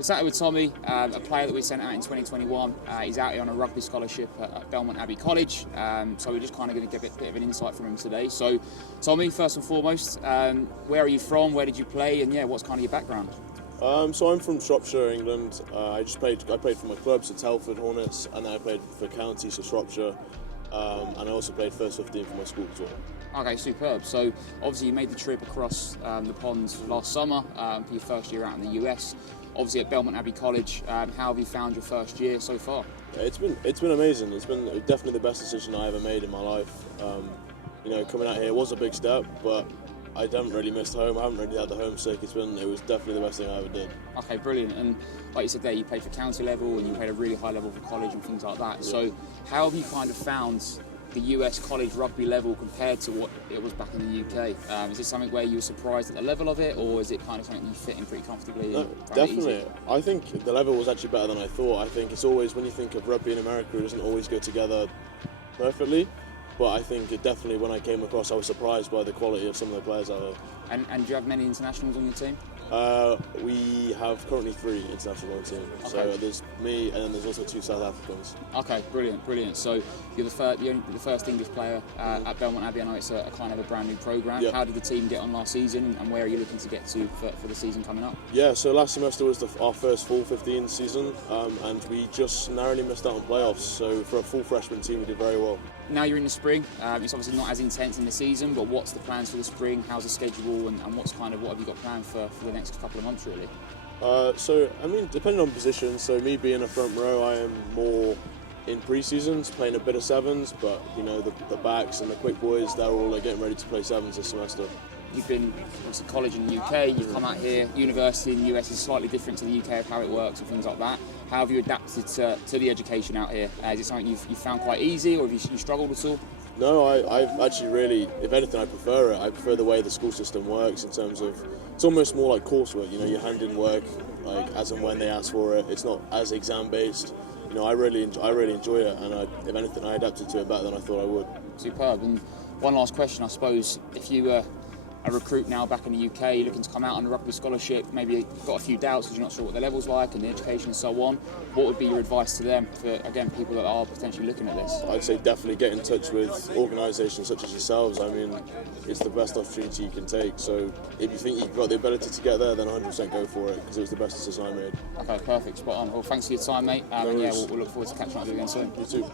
We're sat here with Tommy, a player that we sent out in 2021. He's out here on a rugby scholarship at Belmont Abbey College, so we're just kind of going to get a bit of an insight from him today. So, Tommy, first and foremost, where are you from? Where did you play? And yeah, what's kind of your background? So I'm from Shropshire, England. I played for my clubs at Telford Hornets, and then I played for county, so Shropshire, and I also played first 15 for my school as well. Okay, superb. So obviously you made the trip across the pond last summer for your first year out in the US. Obviously at Belmont Abbey College, how have you found your first year so far? Yeah, it's been amazing. It's been definitely the best decision I ever made in my life. Coming out here was a big step, but I haven't really missed home. I haven't really had the homesick. It was definitely the best thing I ever did. Okay, brilliant. And like you said there, you played for county level and you played a really high level for college and things like that. Yeah. So how have you kind of found the US college rugby level compared to what it was back in the UK? Is it something where you were surprised at the level of it, or is it kind of something you fit in pretty comfortably? No, definitely. I think the level was actually better than I thought. I think it's always, when you think of rugby in America, it doesn't always go together perfectly. But I think it definitely, when I came across, I was surprised by the quality of some of the players out there. And do you have many internationals on your team? We have currently 3 international on the team. Okay. So there's me, and then there's also 2 South Africans. Okay, brilliant. So you're the first English player at Belmont Abbey. I know it's a kind of a brand new programme. Yep. How did the team get on last season, and where are you looking to get to for the season coming up? Yeah, so last semester was our first full 15 season, and we just narrowly missed out on playoffs. So for a full freshman team, we did very well. Now you're in the spring. It's obviously not as intense in the season, but what's the plans for the spring? How's the schedule, and what have you got planned for the next couple of months, really? Depending on position. So me being a front row, I am more in pre-seasons, playing a bit of sevens, but the backs and the quick boys, they're all getting ready to play sevens this semester. You've been obviously college in the UK, you've come out here. University in the US is slightly different to the UK of how it works and things like that. How have you adapted to the education out here? Is it something you've found quite easy, or have you struggled at all? No, I've actually really, if anything, I prefer it. I prefer the way the school system works in terms of, it's almost more like coursework. You hand in work as and when they ask for it. It's not as exam based. I really enjoy it, and if anything, I adapted to it better than I thought I would. Superb. And one last question, I suppose, if you were a recruit now back in the UK, you're looking to come out on a rugby scholarship, maybe got a few doubts because you're not sure what the level's like and the education and so on, what would be your advice to them for, again, people that are potentially looking at this? I'd say definitely get in touch with organisations such as yourselves. I mean, it's the best opportunity you can take, so if you think you've got the ability to get there, then 100% go for it, because it was the best decision I made. Okay, perfect, spot on. Well, thanks for your time, mate, and yeah, we'll look forward to catching up with you again soon. You too.